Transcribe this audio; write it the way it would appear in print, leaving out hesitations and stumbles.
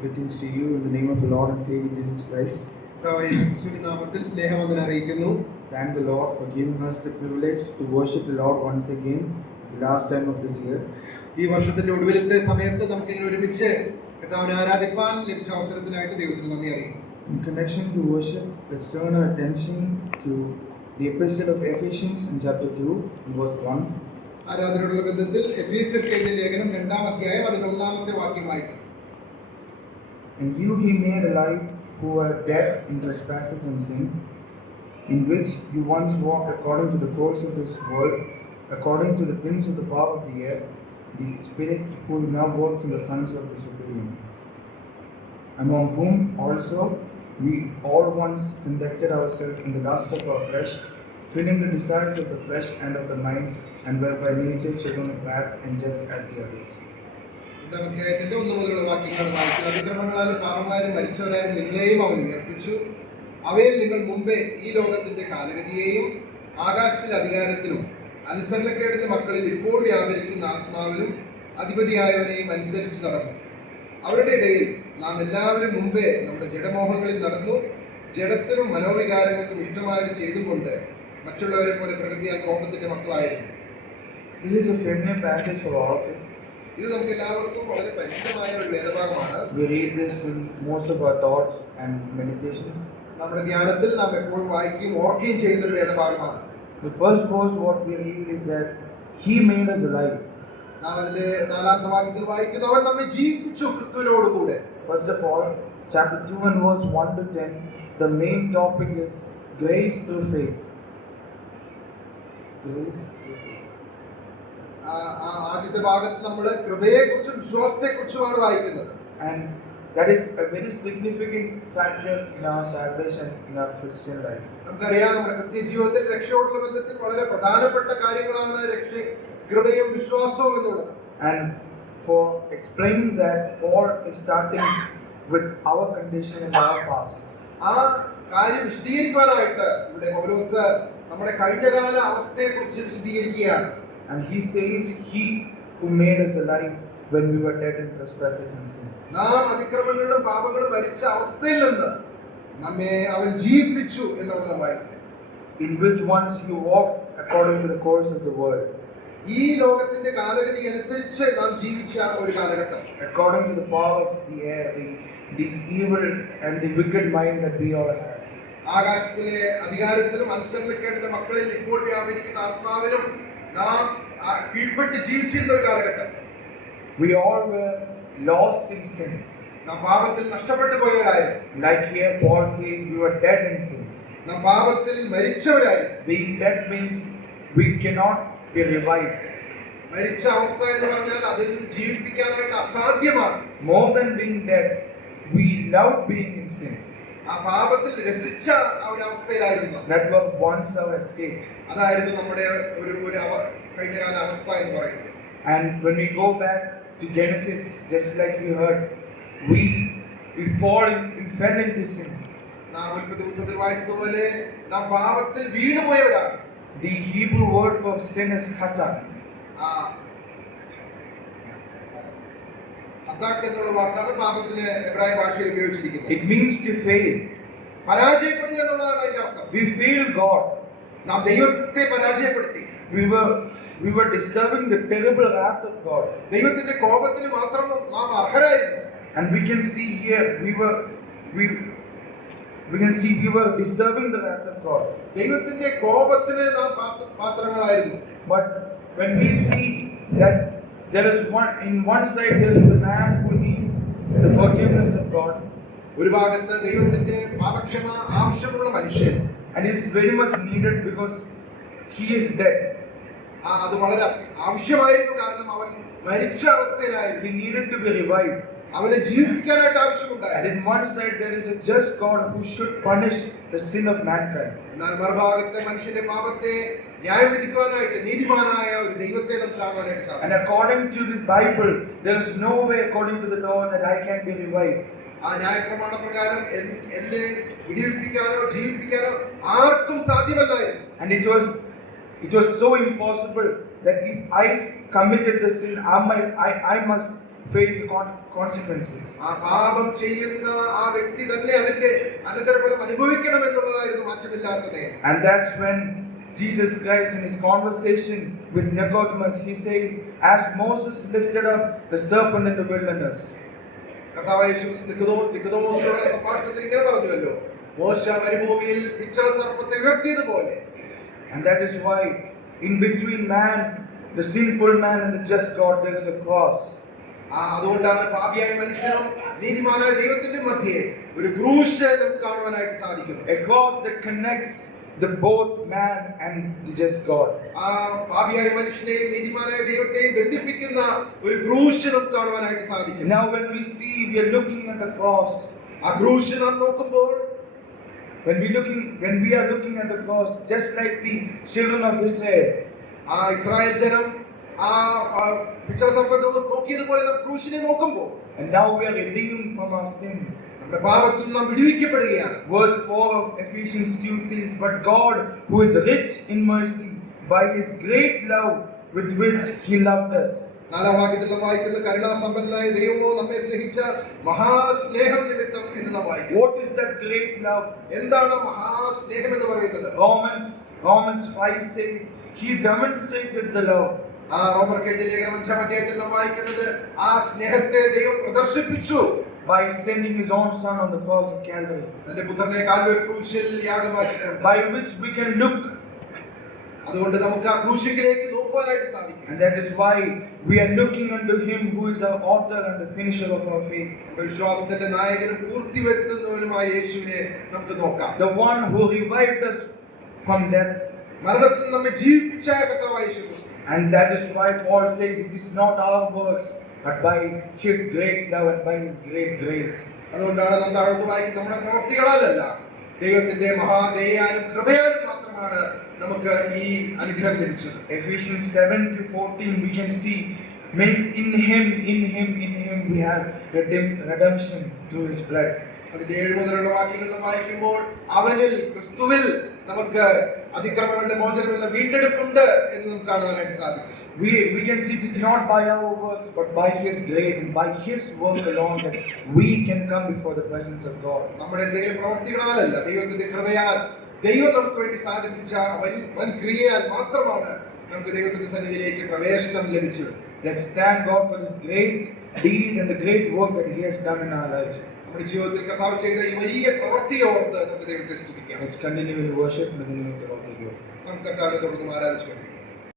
Greetings to you in the name of the Lord and Savior Jesus Christ. Thank the Lord for giving us the privilege to worship the Lord once again at the last time of this year. In connection to worship, let's turn our attention to the Epistle of Ephesians in chapter 2, verse 1. And you he made alive who were dead in trespasses and sin, in which you once walked according to the course of this world, according to the prince of the power of the air, the spirit who now works in the sons of disobedience, among whom also we all once conducted ourselves in the lust of our flesh, filling the desires of the flesh and of the mind, and were by nature children of wrath, and just as the others. അവയിൽ നിങ്ങൾ മുമ്പേ ഈ ലോകത്തിന്റെ കാലഗതിയെയും ആകാശത്തിലെ അധികാരത്തിലും അനുസരണക്കേടിന്റെ മക്കളിൽ ഇപ്പോൾ വ്യാപരിക്കുന്ന ആത്മാവിനും അധിപതിയായവനെയും അനുസരിച്ച് നടന്നു. അവരുടെ ഇടയിൽ നാം എല്ലാവരും മുമ്പേ നമ്മുടെ ജഡമോഹങ്ങളിൽ നടന്നു, ജഡത്തിനും മനോവികാരങ്ങൾക്കും ഇഷ്ടമായത് ചെയ്തുകൊണ്ട് മറ്റുള്ളവരെ പോലെ പ്രകൃതിയാൽ കോപത്തിന്റെ മക്കളായിരുന്നു. This is a familiar passage for all of us. ഇത് നമുക്ക് എല്ലാവർക്കും വളരെ പരിചിതമായ ഒരു വേദഭാഗമാണ്. We read this in most of our thoughts and meditations. നമ്മുടെ ധ്യാനത്തിൽ നാം എപ്പോഴും വായിക്കുകയും ഓർക്കുകയും ചെയ്യുന്ന ഒരു വേദഭാഗമാണ്. The first verse what we read is that He made us alive. നാം അതിന്റെ 4ാമത്തെ വാക്യത്തിൽ വായിക്കുന്നു, അവൻ നമ്മെ ജീവിപ്പിച്ചു ക്രിസ്തുവിനോട് കൂടെ. First of all, chapter 2 and verse 1 to 10, the main topic is grace through faith. Grace through faith. ആദ്യത്തെ ഭാഗത്ത് നമ്മൾ കൃപയെക്കുറിച്ചും വിശ്വാസത്തെക്കുറിച്ചുമാണ് വായിക്കുന്നത്. And that is a very significant factor in our salvation, in our Christian life. നമുക്കറിയാം, നമ്മുടെ ക്രിസ്തീയ ജീവിതത്തിൽ രക്ഷയോടുള്ള ബന്ധത്തിൽ വളരെ പ്രധാനപ്പെട്ട കാര്യങ്ങളാണ് കൃപയും വിശ്വാസവും എന്നുള്ളത്. And for explaining that, Paul is starting with our condition in our past. ആ കാര്യം വിശദീകരിക്കാനായിട്ട് ഇവിടെ പൗലോസ് നമ്മുടെ കഴിഞ്ഞകാല അവസ്ഥയെക്കുറിച്ച് വിശദീകരിക്കുകയാണ്. And he says, He who made us alive when we were dead in trespasses and sin. നാം അതിക്രമങ്ങളിലും പാപങ്ങളും മരിച്ച അവസ്ഥയിൽ നിന്ന് നമ്മെ അവൻ ജീവിപ്പിച്ചു എന്നുള്ളത് വായിക്കും. In which once you walked according to the course of the world. ഈ ലോകത്തിന്റെ കാലഗതി അനുസരിച്ച് നാം ജീവിച്ച ഒരു കാലഘട്ടം. According to the power of the air, the evil and the wicked mind that we all have. ആകാശത്തിലെ അധികാരത്തിലും അനുസരണക്കേടിന്റെ മക്കളിൽ ഇപ്പോൾ വ്യാപരിക്കുന്ന ആത്മാവിനും നാം കീഴ്പ്പെട്ട് ജീവിച്ചിരുന്ന ഒരു കാലഘട്ടം. We all were lost in sin. നാം പാപത്തിൽ നഷ്ടപ്പെട്ടു പോയവരായിരുന്നു. Like here Paul says, we were dead in sin. നാം പാപത്തിൽ മരിച്ചവരായിരുന്നു. Being dead means we cannot be revived. മരിച്ച അവസ്ഥ എന്ന് പറഞ്ഞാൽ അതിൽ ജീവിപ്പിക്കാനായിട്ട് അസാധ്യമാണ്. More than being dead, we love being in sin. ആ പാപത്തിൽ രസിച്ച ഒരു അവസ്ഥയിലായിരുന്നു. That was once our state. അതായിരുന്നു നമ്മുടെ ഒരു കഴിഞ്ഞകാല അവസ്ഥ എന്ന് പറയുന്നത്. And when we go back to Genesis, just like we heard, we fell into sin. നാം ഉൽപ്പത്തി പുസ്തകത്തിൽ വായിച്ചതുപോലെ നാം പാപത്തിൽ വീണുപോയവരാണ്. The Hebrew word for sin is khata. ഹതാക്ക് എന്നുള്ള വാക്കാണ് പാപത്തിന് എബ്രായ ഭാഷയിൽ ഉപയോഗിച്ചിരിക്കുന്നത്. It means to fail. പരാജയപ്പെടുക എന്നുള്ളതാണ് അതിന്റെ അർത്ഥം. We failed God. നാം ദൈവത്തെ പരാജയപ്പെടുത്തി. We were deserving the terrible wrath of God. ദൈവത്തിന്റെ കോപത്തിന് മാത്രം നാം അർഹരായിരുന്നു. And we can see here we were deserving the wrath of God. ദൈവത്തിന്റെ കോപത്തിന് നാം പാത്രങ്ങളായിരുന്നു. But when we see that there is one side there is a man who needs the forgiveness of God. ഒരു ഭാഗത്ത് ദൈവത്തിന്റെ പാപക്ഷമ ആവശ്യമുള്ള മനുഷ്യൻ. And it is very much needed because he is dead. അത് വളരെ ആവശ്യമായിരുന്നു, കാരണം അവൻ മരിച്ച അവസ്ഥയിലായിരുന്നു. He needed to be revived. അവനെ ജീവിപ്പിക്കാനായിട്ട് ആവശ്യമുണ്ടായിരുന്നു. And in one side there is a just God who should punish the sin of mankind. എന്നാൽ മറുഭാഗത്തെ മനുഷ്യന്റെ പാപത്തെ ന്യായം വിധിക്കുവാനായിട്ട് നീതിമാനായ ഒരു ദൈവത്തെ നമുക്ക് കാണുവാനായിട്ട് സാധിക്കും. And according to the Bible, there is no way according to the law that I can be revived. ആ ന്യായപ്രമാണ പ്രകാരം എന്നെ വിടിവിപ്പിക്കാനോ ജീവിപ്പിക്കാനോ ആർക്കും സാധ്യമല്ലായിരുന്നു. And it was so impossible that if I committed the sin, I must face consequences. ആ പാപം ചെയ്യുന്ന ആ വ്യക്തി തന്നെ അതിന്റെ അനന്തരഫലം അനുഭവിക്കണം എന്നുള്ളതായിരുന്നു മാറ്റമില്ലാത്തത്. And that's when Jesus Christ, in his conversation with Nicodemus, he says, as Moses lifted up the serpent in the wilderness. കർത്താവായ യേശു നിക്കോദോമോസിനോടുള്ള സംഭാഷണത്തിൽ ഇങ്ങനെ പറഞ്ഞുവല്ലോ, മോശ മരുഭൂമിയിൽ പിച്ചള സർപ്പത്തെ ഉയർത്തിയതുപോലെ. And that is why in between man, the sinful man, and the just God, there is a cross. അതുകൊണ്ടാണ് പാപിയായ മനുഷ്യനും നീതിമാനായ ദൈവത്തിന്റെ മധ്യേ ഒരു ക്രൂശ് നമുക്ക് കാണുവാനായിട്ട് സാധിക്കുന്നു. A cross that connects the both man and the just God. ആ പാപിയായ മനുഷ്യനെയും നീതിമാനായ ദൈവത്തെയും ബന്ധിപ്പിക്കുന്ന ഒരു ക്രൂശ് നമുക്ക് കാണുവാനായിട്ട് സാധിക്കും. Now when we are looking at the cross, ആ ക്രൂശ് നാം നോക്കുമ്പോൾ, when we are looking at the cross, just like the children of Israel, Israel ജനം ആ പിച്ചള സർപ്പത്തെ നോക്കിയതുപോലെ നാം ക്രൂശിനെ നോക്കുമ്പോൾ, and now we are redeemed from our sin. നമ്മുടെ പാപത്തിൽ നാം വിടുവിക്കപ്പെടുകയാണ്. Verse 4 of Ephesians 2 says, but God, who is rich in mercy, by his great love with which he loved us. നാലാം വാക്യത്തിൽ നാം വായിക്കുന്ന കരുണാസമ്പന്നനായ ദൈവമോ നമ്മെ സ്നേഹിച്ച മഹാസ്നേഹം നിമിത്തം എന്ന് നാം വായിക്കുന്നു. What is that great love? എന്താണ് മഹാസ്നേഹം എന്ന് പറയുന്നത്? Romans 5 says, he demonstrated the love. റോമർക്ക് ലേഖനം 5-ാം അധ്യായത്തിൽ നാം വായിക്കുന്നത് ആ സ്നേഹത്തെ ദൈവം പ്രദർശിപ്പിച്ചു by sending his own son on the cross of Calvary, തന്റെ പുത്രനെ കാൽവരി ക്രൂശിൽ യാഗമാക്കിക്കൊണ്ട്, by which we can look. അതുകൊണ്ട് നമുക്ക് ആ ക്രൂശിലേക്ക് നോക്കുവാനായിട്ട് സാധിക്കും. And that is why we are looking unto him who is our author and the finisher of our faith. വിശ്വാസത്തിന്റെ നായകനും പൂർത്തി വരുത്തുന്നവനുമായ യേശുവിനെ നമുക്ക് നോക്കാം. The one who revived us from death. മരണത്തിൽ നമ്മെ ജീവിപ്പിച്ച കർത്താവായ യേശു ക്രിസ്തു. And that is why Paul says it is not our works, but by his great love and by his great grace. അതുകൊണ്ടാണ് നാം താഴോട്ട് വായിക്കുന്നത്, നമ്മുടെ പ്രവൃത്തികളല്ല, ദൈവത്തിന്റെ മഹാദയാലും കൃപയാലും മാത്രമാണ് നമുക്ക് ഈ അനുഗ്രഹം ലഭിച്ചത്. Ephesians 7-14 we can see, in him we have redemption through his blood. അതിന്റെ 7 മുതലുള്ള വാക്യങ്ങൾ നാം വായിക്കുമ്പോൾ, അവനിൽ ക്രിസ്തുവിൽ നമുക്ക് അതിക്രമങ്ങളുടെ മോചനം എന്ന വീണ്ടെടുപ്പുണ്ട് എന്ന് നമുക്ക് കാണുവാനായിട്ട് സാധിക്കും. We can see it is not by our works but by his grace and by his work alone that we can come before the presence of God. നമ്മുടെ എന്തെങ്കിലും പ്രവൃത്തികളാലല്ല, ദൈവത്തിന്റെ കൃപയാൽ ദൈവം നമുക്ക് വേണ്ടി സാധിപ്പിച്ച വൻ ക്രിയയാൽ മാത്രമാണ് നമുക്ക് ദൈവത്തിന്റെ സന്നിധിയിലേക്ക് പ്രവേശനം ലഭിച്ചത്. Let's thank God for this great deed and the great work that he has done in our lives. നമ്മുടെ ജീവിതത്തിൽ കർത്താവ് ചെയ്ത ഈ വലിയ പ്രവൃത്തിയെ ഓർത്ത് നമുക്ക് ദൈവത്തെ സ്തുതിക്കാം. Let's continue in worship with the name of the Lord. നമുക്ക് കർത്താവിനെ തുടർന്ന് ആരാധിച്ചു.